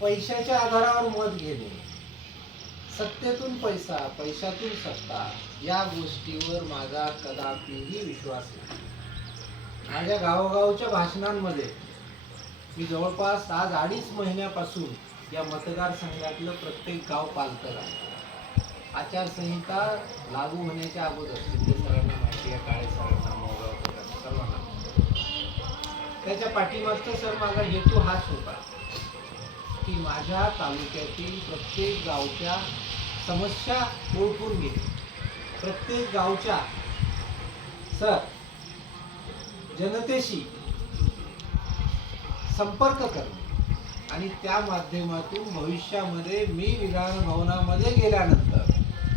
पैशाच्या आधारावर मत घेणे, सत्तेतून पैसा, पैशातून सत्ता, या गोष्टीवर माझा कदापिही विश्वास नाही. माझ्या गावोगावच्या भाषणांमध्ये मी जवळपास आज 2.5 महिन्यापासून या मतदारसंघातलं प्रत्येक गाव पालतं आहे. आचारसंहिता लागू होण्याच्या अगोदर शिंदे सरांना माहिती आहे, काळे सरांना, मोगावकर सर्वांना. त्याच्या पाठीमागचा सर माझा हेतू हाच होता की माझ्या तालुक्यातील प्रत्येक गावच्या समस्या ओळखून घेणे, प्रत्येक गावच्या सर जनतेशी संपर्क करणे आणि त्या माध्यमातून भविष्यामध्ये मी विधान भवनामध्ये गेल्यानंतर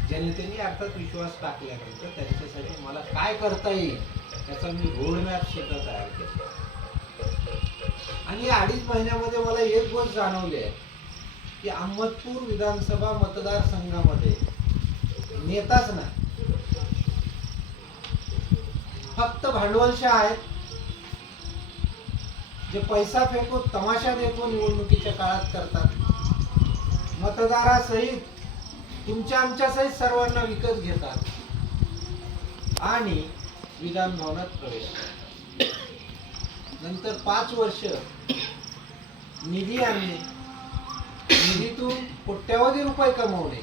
जनतेने अर्थात विश्वास टाकल्यानंतर त्यांच्यासाठी मला काय करता येईल त्याचा मी रोडमॅप सुद्धा तयार केला. आणि या 2.5 महिन्यामध्ये मला एक गोष्ट जाणवली आहे की अहमदपूर विधानसभा मतदारसंघामध्ये नेताच नाही, फक्त भांडवलशाह आहेत जे पैसा फेकून तमाशा देखून निवडणुकीच्या काळात करतात, मतदारासहित तुमच्या आमच्या सहित सर्वांना विकत घेतात आणि विधान भवनात प्रवेश करतात. नंतर 5 वर्ष निधी आणणे, निधीतून कोट्यावधी रुपये कमवणे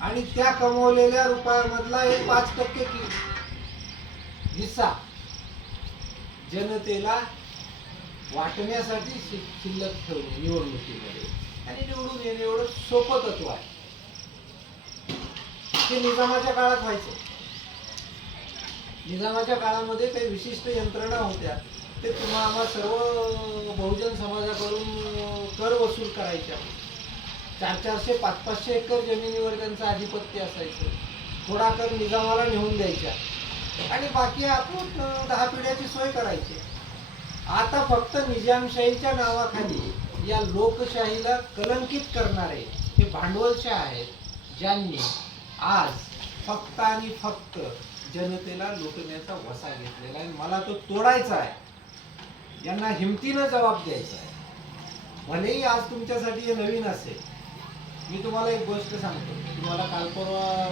आणि त्या कमवलेल्या रुपयामधला एक 5% हिस्सा जनतेला वाटण्यासाठी शिल्लक ठेवणे निवडणुकीमध्ये आणि निवडून येणे एवढं सोपं तत्व आहे. ते निजामाच्या काळात व्हायचं. निजामाच्या काळामध्ये काही विशिष्ट यंत्रणा होत्या, ते तुम्हाला सर्व बहुजन समाजाकडून कर वसूल करायच्या. 400-400, 500-500 एकर जमिनीवर त्यांचं आधिपत्य असायचं. थोडा कर निजामाला नेऊन द्यायच्या आणि बाकी आपण 10 पिढ्याची सोय करायची. आता फक्त निजामशाहीच्या नावाखाली या लोकशाहीला कलंकित करणारे हे भांडवलशाह आहेत, ज्यांनी आज फक्त आणि फक्त जनतेला लुटण्याचा वसा घेतलेला आहे. मला तो तोडायचा आहे, यांना हिमतीनं जबाब द्यायचा आहे. भलेही आज तुमच्यासाठी हे नवीन असेल. मी तुम्हाला एक गोष्ट सांगतो. तुम्हाला काल परवा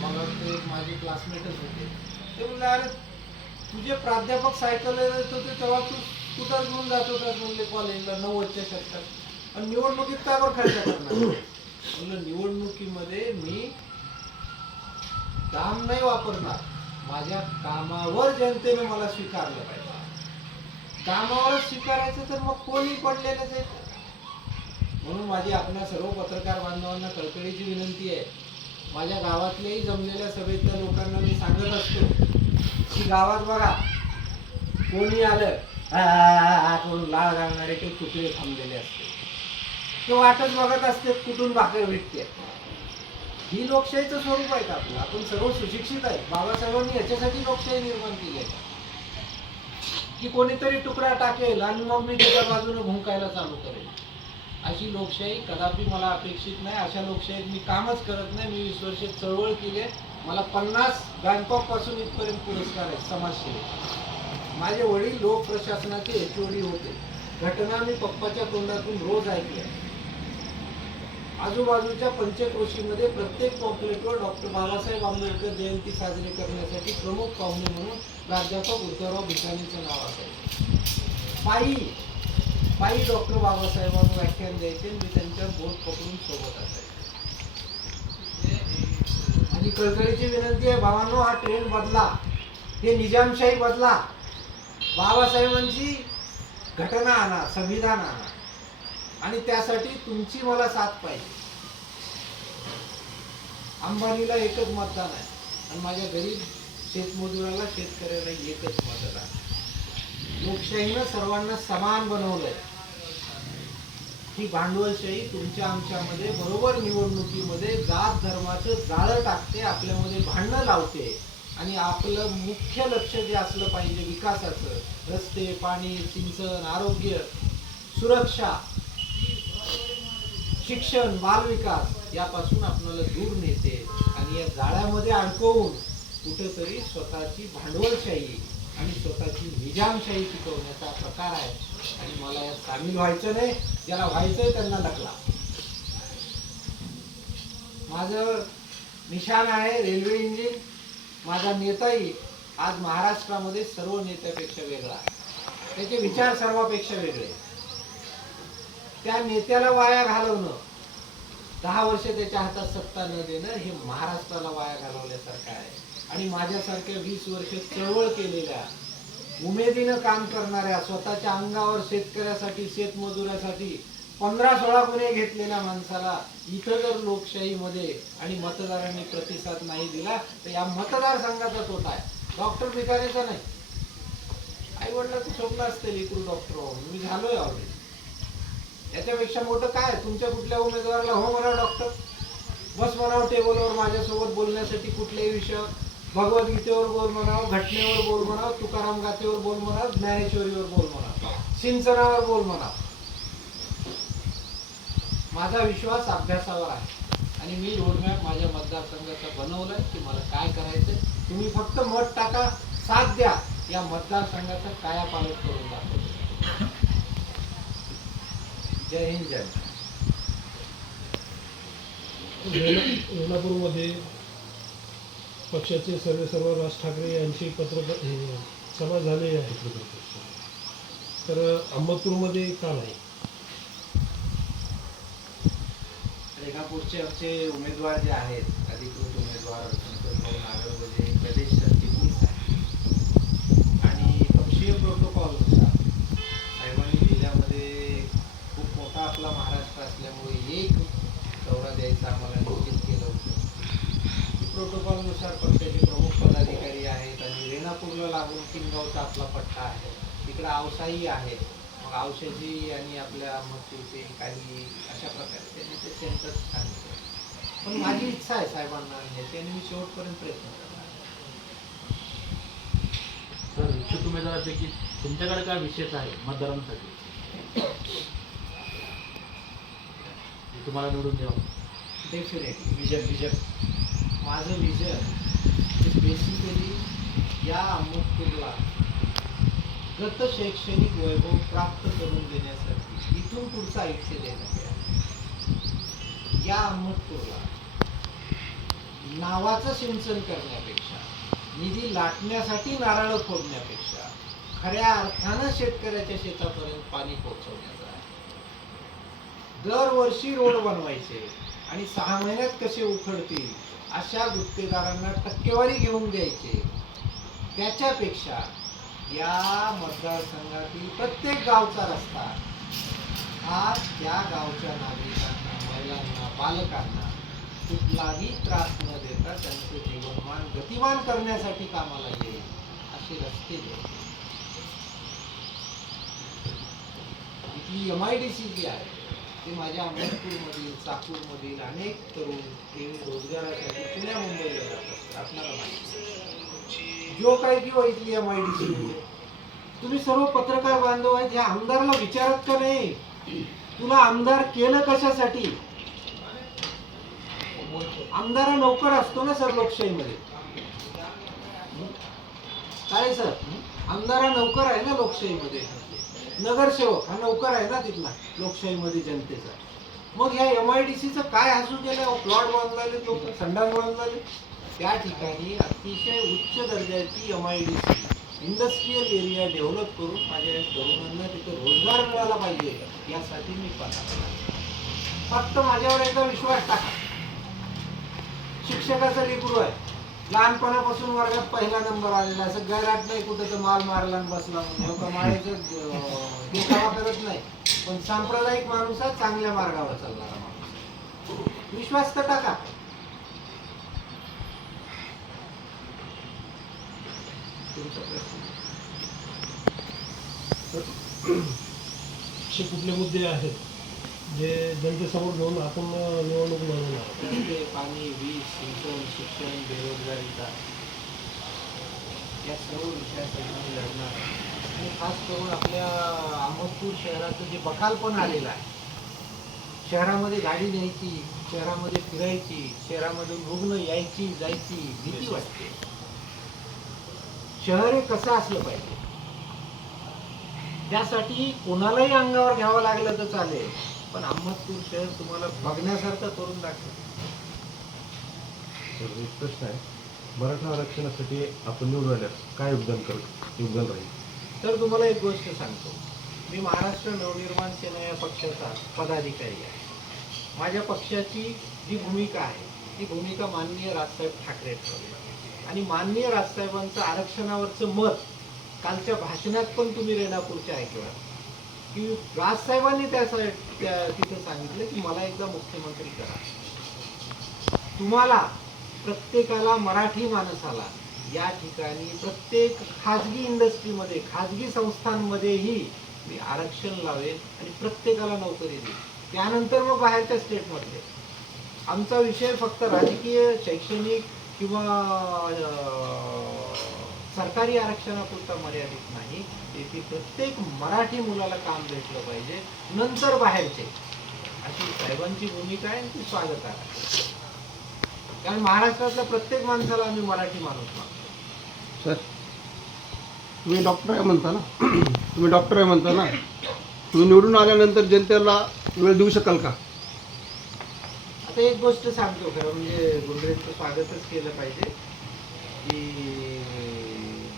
मला वाटतं एक माझे क्लासमेटच होते, ते म्हणले अरे तुझे प्राध्यापक सायकल येत होते तेव्हा तू स्कूटर घेऊन जात होतास म्हणले कॉलेजला 90च्या शतकात, आणि निवडणुकीत काय बरं खर्च करणार. म्हणलं निवडणुकीमध्ये मी काम नाही वापरणार, माझ्या कामावर जनतेने मला स्वीकारलं पाहिजे. कामावरच स्वीकारायचं तर मग कोणी पडलेलंच आहे. म्हणून माझी आपल्या सर्व पत्रकार बांधवांना कळकळीची विनंती आहे. माझ्या गावातल्याही जमलेल्या सभेतल्या लोकांना मी सांगत असतो की गावात बघा कोणी आलं करून लाळ घालणारे ते कुत्रे थांबलेले असते, ते वाटच बघत असते कुठून भाकर भेटते. ही लोकशाहीचं स्वरूप आहे का आपलं? आपण सर्व सुशिक्षित आहे. बाबासाहेबांनी याच्यासाठी लोकशाही निर्माण केली आहे की कोणीतरी तुकडा टाकेल आणि मग मी त्याच्या बाजूने भुंकायला चालू करेल. अशी लोकशाही कदापि मला अपेक्षित नाही. अशा लोकशाहीत मी कामच करत नाही. मी 20 वर्ष चळवळ केली आहे. मला 50 बँकॉक पासून इथपर्यंत पुरस्कार आहेत समाजसेवेत. माझे वडील लोक प्रशासनाचे HOD होते. घटना मी पप्पाच्या तोंडातून रोज ऐकल्या. आजूबाजूच्या पंचक्रोशीमध्ये प्रत्येक पॉम्पलेटवर डॉक्टर बाबासाहेब आंबेडकर जयंती साजरी करण्यासाठी प्रमुख पाहुणे म्हणून प्राध्यापक उद्धवराव भिकाणीचं नाव असायचं. पायी डॉक्टर बाबासाहेबांना व्याख्यान द्यायचे. मी त्यांच्या बोट पकडून सोबत असायचे. आणि कळकळीची विनंती आहे भावांनो, हा ट्रेंड बदला, हे निजामशाही बदला. बाबासाहेबांची घटना आणा, संविधान आणा आणि त्यासाठी तुमची मला साथ पाहिजे. अंबानीला एकच मतदान आहे आणि माझ्या गरीब शेतमजुराला, शेतकऱ्याला एकच मतदान. लोकशाहीनं सर्वांना समान बनवलंय. ही भांडवलशाही तुमच्या आमच्यामध्ये बरोबर निवडणुकीमध्ये जात धर्माचं जाळं टाकते, आपल्यामध्ये भांडणं लावते आणि आपलं मुख्य लक्ष जे असलं पाहिजे विकासाचं, रस्ते, पाणी, सिंचन, आरोग्य, सुरक्षा, शिक्षण, बालविकास यापासून आपल्याला दूर नेते आणि या जाळ्यामध्ये अडकवून कुठेतरी स्वतःची भांडवलशाही आणि स्वतःची निजामशाही टिकवण्याचा प्रकार आहे आणि मला यात सामील व्हायचं नाही. ज्याला व्हायचंय त्यांना ढकला. माझं निशाण आहे रेल्वे इंजिन. माझा नेताही आज महाराष्ट्रामध्ये सर्व नेत्यापेक्षा वेगळा आहे. त्याचे विचार सर्वापेक्षा वेगळे. त्या नेत्याला वाया घालवणं, 10 वर्ष त्याच्या हातात सत्ता न देणं, हे महाराष्ट्राला वाया घालवल्यासारखं आहे. आणि माझ्यासारख्या 20 वर्ष चळवळ केलेल्या, उमेदीनं काम करणाऱ्या, स्वतःच्या अंगावर शेतकऱ्यासाठी, शेतमजुरासाठी 15-16 गुन्हे घेतलेल्या माणसाला इथं जर लोकशाहीमध्ये आणि मतदारांनी प्रतिसाद नाही दिला तर या मतदारसंघाचा तोटा आहे, डॉक्टर भिकारीचा नाही. आई वडिलांचं स्वप्न असते लेकरू डॉक्टर होऊन, मी झालोय ऑलरेडी. याच्यापेक्षा मोठं काय? तुमच्या कुठल्या उमेदवाराला हो म्हणा डॉक्टर, बस म्हणावं टेबलवर माझ्यासोबत बोलण्यासाठी कुठल्याही विषयावर, भगवद्गीतेवर बोल म्हणावं, घटनेवर बोल म्हणावं, तुकाराम गाथेवर बोल म्हणावं, ज्ञानेश्वरीवर बोल म्हणावं, सिंचनावर बोल म्हणावं. माझा विश्वास अभ्यासावर आहे आणि मी रोडमॅप माझ्या मतदारसंघाचा बनवलाय की मला काय करायचं. तुम्ही फक्त मत टाका, साथ द्या, या मतदारसंघाचा कायापालट करून दाखवतो. जय हिंद, जय. रेणापूरमध्ये पक्षाचे सर्व राज ठाकरे यांची सभा झालेली आहे. तर अहमदपूरमध्ये का नाही? रेणापूरचे आमचे उमेदवार जे आहेत, अधिकृत उमेदवार नागरगोजे प्रदेश सरचिटणीस आहे आणि पक्षीय प्रोटोकॉलनुसार साहेबांनी जिल्ह्यामध्ये खूप मोठा आपला महाराष्ट्र असल्यामुळे एक दौरा द्यायचा आम्हाला निश्चित केलं होतं. प्रोटोकॉलनुसार पक्षाचे प्रमुख पदाधिकारी आहेत आणि रेणापूरला लागून किनगावचा आपला पट्टा आहे, तिकडे औसाही आहे. मग औषधी आणि आपल्या अहमदपूरचे काही अशा प्रकारे त्यांनी ते सेंटर सांगितलं. पण माझी इच्छा आहे साहेबांना आणण्याची आणि मी शेवटपर्यंत प्रयत्न करणार. सर, इच्छुक उमेदवारापैकी तुमच्याकडे काय विशेष आहे मतदारांसाठी तुम्हाला निवडून द्यावं? Definitely vision. माझं विजन बेसिकली या अहमदपूरला गत शैक्षणिक वैभव प्राप्त करून देण्यासाठी इथून पुढचं आयुष्य देण्यात यावं. या अहमदपूरला नावाचं सिंचन करण्यापेक्षा, निधी लाटण्यासाठी नारळ फोडण्यापेक्षा खऱ्या अर्थानं शेतकऱ्याच्या शेतापर्यंत पाणी पोहोचवण्याचं आहे. दरवर्षी रोड बनवायचे आणि 6 महिन्यात कसे उखडतील अशा गुत्तेदारांना टक्केवारी घेऊन द्यायचे. त्याच्यापेक्षा या मतदारसंघातील प्रत्येक गावचा रस्ता हा त्या गावच्या नागरिकांना, महिलांना, बालकांना कुठलाही त्रास न देता त्यांचे जीवनमान गतिमान करण्यासाठी कामाला येईल असे रस्ते द्यायचे. इथली MIDC जी आहे ते माझ्या अहमदपूरमधील, चाकूरमधील अनेक तरुण हे रोजगारासाठी पुण्या मुंबईला जात असतात. आपल्याला माहिती जो काही किंवा इथली MIDC म्हणजे तुम्ही सर्व पत्रकार बांधव आहेत, या आमदाराला विचारत का नाही तुला आमदार केलं कशासाठी? आमदार हा नौकर असतो ना सर लोकशाहीमध्ये. काय सर, आमदार हा नौकर आहे ना लोकशाहीमध्ये. नगरसेवक हा नौकर आहे ना तिथला लोकशाहीमध्ये जनतेचा. मग या MIDCचं काय हसू गेलं? प्लॉट बांधले, लोक संडास बांधले. त्या ठिकाणी अतिशय उच्च दर्जाची MIDC इंडस्ट्रियल एरिया डेव्हलप करून माझ्या तरुणांना तिथे रोजगार मिळाला पाहिजे यासाठी मी फक्त माझ्यावर एकदा विश्वास टाका. शिक्षकाचा लेकरू आहे, लहानपणापासून वर्गात पहिला नंबर आलेला, असं गैराट नाही कुठं तर माल मारला बसला म्हणून माळेचं देखावा करत नाही, पण सांप्रदायिक माणूस आहे, चांगल्या मार्गावर चालणारा माणूस. विश्वास तर टाका. असे कुठले मुद्दे आहेत जे जनतेसमोर घेऊन आपण निवडणूक लढवणार? पाणी, वीज, सिंचन, शिक्षण, बेरोजगारीचा या सर्व विषयासाठी मी लढणार आणि खास करून आपल्या अहमदपूर शहराचं जे बखालपण आलेलं आहे, शहरामध्ये गाडी न्यायची, शहरामध्ये फिरायची, शहरामधून रुग्ण यायची जायची भीती वाटते. शहर हे कसं असलं पाहिजे, त्यासाठी कोणालाही अंगावर घ्यावं लागलं तर चालेल, पण अहमदपूर शहर तुम्हाला बघण्यासारखं करून दाखवेल. तर एक प्रश्न आहे, मराठा आरक्षणासाठी आपण निवडून आल्यास काय योगदान राहील? तर तुम्हाला एक गोष्ट सांगतो, मी महाराष्ट्र नवनिर्माण सेना या पक्षाचा पदाधिकारी आहे. माझ्या पक्षाची जी भूमिका आहे ती भूमिका माननीय राजसाहेब ठाकरे ठरवली, आणि माननीय राजसाहेबांचं आरक्षणावरचं मत कालच्या भाषणात पण तुम्ही रेणापूरच्या ऐकलं की राजसाहेबांनी तिथं सांगितलं की मला एकदा मुख्यमंत्री करा. तुम्हाला प्रत्येकाला, मराठी माणसाला या ठिकाणी प्रत्येक खाजगी इंडस्ट्रीमध्ये, खाजगी संस्थांमध्येही मी आरक्षण लावेल आणि प्रत्येकाला नोकरी देईल. त्यानंतर मग बाहेरच्या स्टेटमधले. आमचा विषय फक्त राजकीय, शैक्षणिक किंवा सरकारी आरक्षणापुरता मर्यादित नाही. येथे प्रत्येक मराठी मुलाला काम भेटलं पाहिजे, नंतर बाहेरचे, अशी साहेबांची भूमिका आहे आणि ती स्वागत आहे. कारण महाराष्ट्रातल्या प्रत्येक माणसाला आम्ही मराठी माणूस मानतो. सर, तुम्ही डॉक्टर आहे म्हणता ना, तुम्ही निवडून आल्यानंतर जनतेला वेळ देऊ शकाल का? आता एक गोष्ट सांगतो, खरं म्हणजे गुंडरेचं स्वागतच केलं पाहिजे की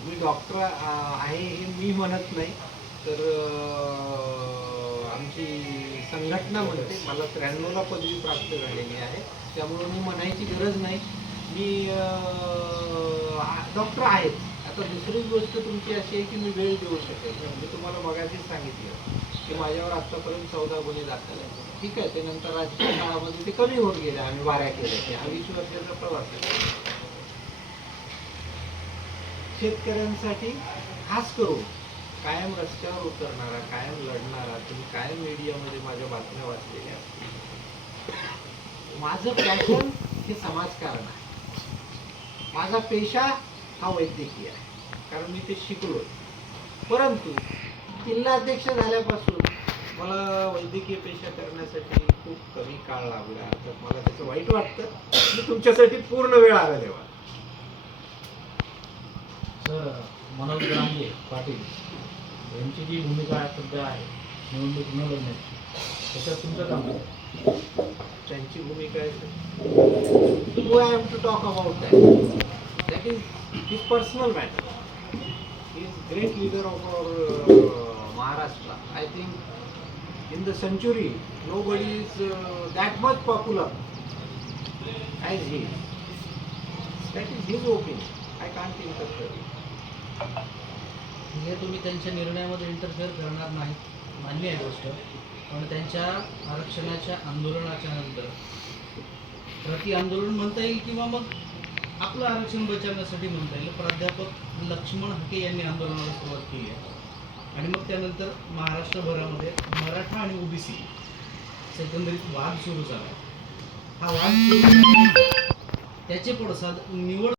मी डॉक्टर आहे हे मी म्हणत नाही, तर आमची संघटना म्हणते. मला 93ला पदवी प्राप्त झालेली आहे, त्यामुळे मी म्हणायची गरज नाही, मी डॉक्टर आहेच. आता दुसरी गोष्ट तुमची अशी आहे की मी वेळ देऊ शकेल. मी तुम्हाला मगाशीच सांगितलं की माझ्यावर आत्तापर्यंत 14 गुन्हे दाखल आहेत. ठीक आहे, ते नंतर राजकीय काळामध्ये ते कमी होत गेले, आम्ही वाऱ्या केल्या. ते 20 वर्षाचा प्रवास आहे. शेतकऱ्यांसाठी खास करून कायम रस्त्यावर उतरणारा, कायम लढणारा, तुम्ही कायम मीडियामध्ये माझ्या बातम्या वाचलेल्या असतील. माझं पॅशन हे समाजकारण आहे. माझा पेशा हा वैद्यकीय आहे, कारण मी ते शिकलो. परंतु जिल्हाध्यक्ष झाल्यापासून मला वैद्यकीय पेशा करण्यासाठी खूप कमी काळ लागला. तर मला त्याचं वाईट वाटतं. मी तुमच्यासाठी पूर्ण वेळ आला तेव्हा. सर, मनोज रांगे पाटील यांची जी भूमिका सध्या आहे निवडणूक न लढण्याची, त्याच्यात तुमचं काम आहे? त्यांची भूमिका आहे, who I am to talk about that? That is his personal matter. He is great leader of our Maharashtra. I think in the century nobody is that much popular as he is. That is his opinion. I can't interfere. हे तुम्ही त्यांच्या निर्णयामध्ये interfere करणार नाही, मान्य आहे गोष्ट. पण त्यांच्या आरक्षणाच्या आंदोलनाच्या नंतर प्रति आंदोलन म्हणता येईल किंवा मग आपलं आरक्षण बचावण्यासाठी म्हणता येईल, प्राध्यापक लक्ष्मण हाके यांनी आंदोलनाला सुरुवात केली आहे. आणि मग त्यानंतर महाराष्ट्रभरामध्ये मराठा आणि ओबीसी एकंदरीत वाद सुरू झाला. हा वाद सुरू त्याचे पडसाद निवड